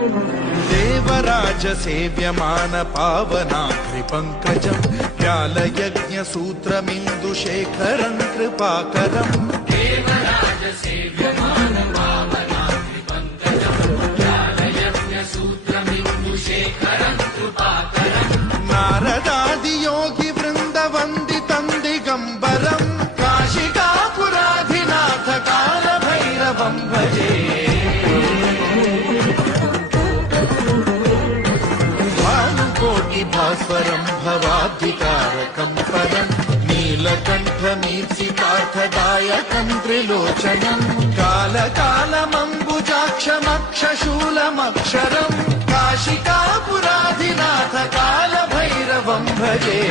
देवराज सेव्यमान पावनाग्रि पंकजम् व्यालयज्ञ सूत्रमिन्दुशेखरं कृपाकरम् देवराज सेव्यमान पावनाग्रि पंकजम् व्यालयज्ञ सूत्रमिन्दुशेखरं कृपाकरम् नारदादि योगि वृन्द वन्दितं दिगम्बरम् काशिकापुराधिनाथ काल भैरवं भजे भास्वरं भवाब्धिकारकं परं नीलकण्ठमीप्सितार्थदायकं त्रिलोचनं कालकालमम्बुजाक्षमक्षशूलमक्षरं काशिकापुराधिनाथ कालभैरवं भजे।